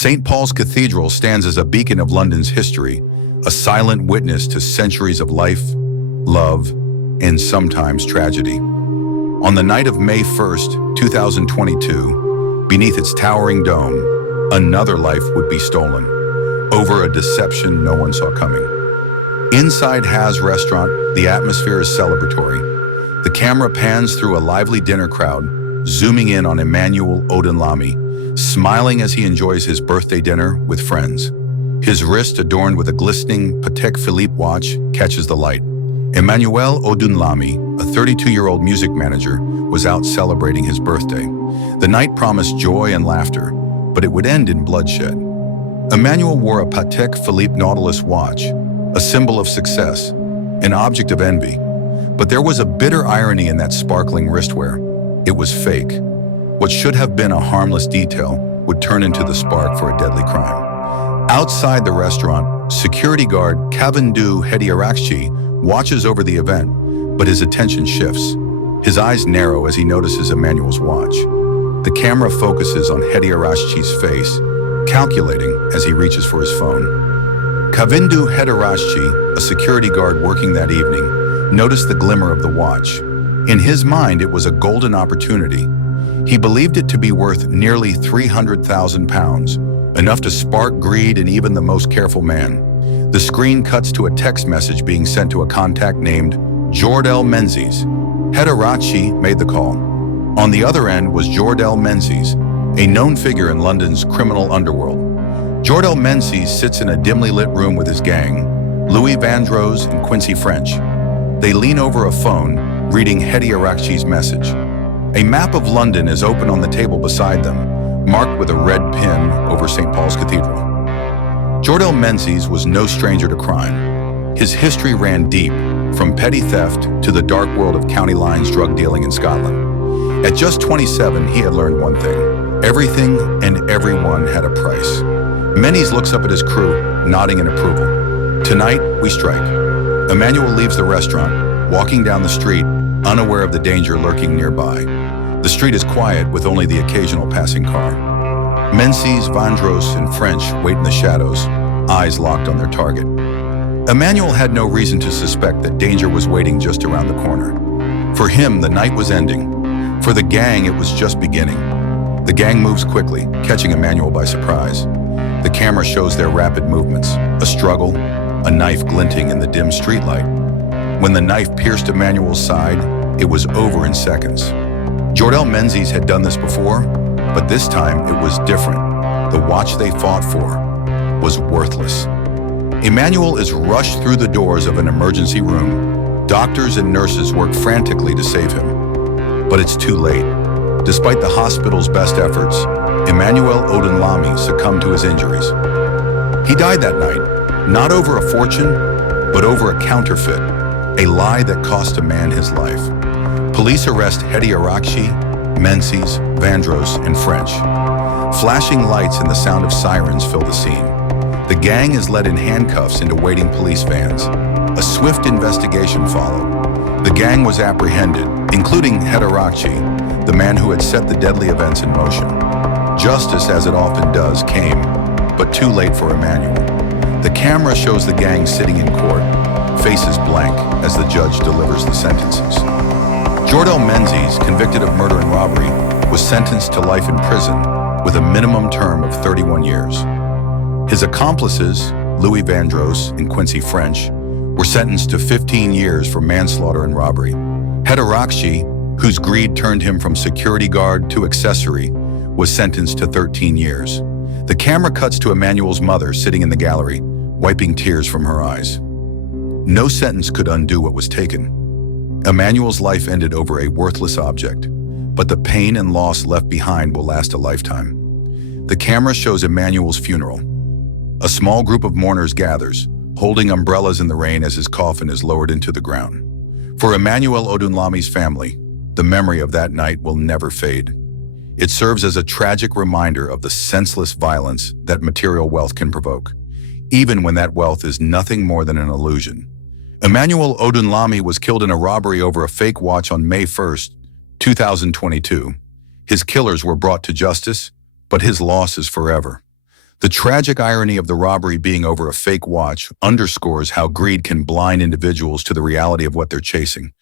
St. Paul's Cathedral stands as a beacon of London's history, a silent witness to centuries of life, love, and sometimes tragedy. On the night of May 1st, 2022, beneath its towering dome, another life would be stolen, over a deception no one saw coming. Inside Has restaurant, the atmosphere is celebratory. The camera pans through a lively dinner crowd, zooming in on Emmanuel Odunlami, smiling as he enjoys his birthday dinner with friends. His wrist, adorned with a glistening Patek Philippe watch, catches the light. Emmanuel Odunlami, a 32-year-old music manager, was out celebrating his birthday. The night promised joy and laughter, but it would end in bloodshed. Emmanuel wore a Patek Philippe Nautilus watch, a symbol of success, an object of envy. But there was a bitter irony in that sparkling wristwear. It was fake. What should have been a harmless detail would turn into the spark for a deadly crime. Outside the restaurant, security guard Kavindu Hediarakchi watches over the event, but his attention shifts. His eyes narrow as he notices Emmanuel's watch. The camera focuses on Hediarakchi's face, calculating as he reaches for his phone. Kavindu Hediarakchi, a security guard working that evening, noticed the glimmer of the watch. In his mind, it was a golden opportunity. He believed it to be worth nearly £300,000, enough to spark greed in even the most careful man. The screen cuts to a text message being sent to a contact named Jordell Menzies. Hediarakchi made the call. On the other end was Jordell Menzies, a known figure in London's criminal underworld. Jordell Menzies sits in a dimly lit room with his gang, Louis Vandross and Quincy French. They lean over a phone, reading Hediarakchi's message. A map of London is open on the table beside them, marked with a red pin over St. Paul's Cathedral. Jordell Menzies was no stranger to crime. His history ran deep, from petty theft to the dark world of county lines drug dealing in Scotland. At just 27, he had learned one thing: everything and everyone had a price. Menzies looks up at his crew, nodding in approval. Tonight, we strike. Emmanuel leaves the restaurant, walking down the street, unaware of the danger lurking nearby. The street is quiet, with only the occasional passing car. Menzies, Vandross, and French wait in the shadows, eyes locked on their target. Emmanuel had no reason to suspect that danger was waiting just around the corner. For him, the night was ending. For the gang, it was just beginning. The gang moves quickly, catching Emmanuel by surprise. The camera shows their rapid movements, a struggle, a knife glinting in the dim streetlight. When the knife pierced Emmanuel's side, it was over in seconds. Jordell Menzies had done this before, but this time it was different. The watch they fought for was worthless. Emmanuel is rushed through the doors of an emergency room. Doctors and nurses work frantically to save him. But it's too late. Despite the hospital's best efforts, Emmanuel Odunlami succumbed to his injuries. He died that night, not over a fortune, but over a counterfeit, a lie that cost a man his life. Police arrest Hediarakchi, Menzies, Vandross, and French. Flashing lights and the sound of sirens fill the scene. The gang is led in handcuffs into waiting police vans. A swift investigation followed. The gang was apprehended, including Hediarakchi, the man who had set the deadly events in motion. Justice, as it often does, came, but too late for Emmanuel. The camera shows the gang sitting in court, faces blank as the judge delivers the sentences. Jordell Menzies, convicted of murder and robbery, was sentenced to life in prison with a minimum term of 31 years. His accomplices, Louis Vandross and Quincy French, were sentenced to 15 years for manslaughter and robbery. Hediarakchi, whose greed turned him from security guard to accessory, was sentenced to 13 years. The camera cuts to Emmanuel's mother sitting in the gallery, wiping tears from her eyes. No sentence could undo what was taken. Emmanuel's life ended over a worthless object, but the pain and loss left behind will last a lifetime. The camera shows Emmanuel's funeral. A small group of mourners gathers, holding umbrellas in the rain as his coffin is lowered into the ground. For Emmanuel Odunlami's family, the memory of that night will never fade. It serves as a tragic reminder of the senseless violence that material wealth can provoke, even when that wealth is nothing more than an illusion. Emmanuel Odunlami was killed in a robbery over a fake watch on May 1st, 2022. His killers were brought to justice, but his loss is forever. The tragic irony of the robbery being over a fake watch underscores how greed can blind individuals to the reality of what they're chasing.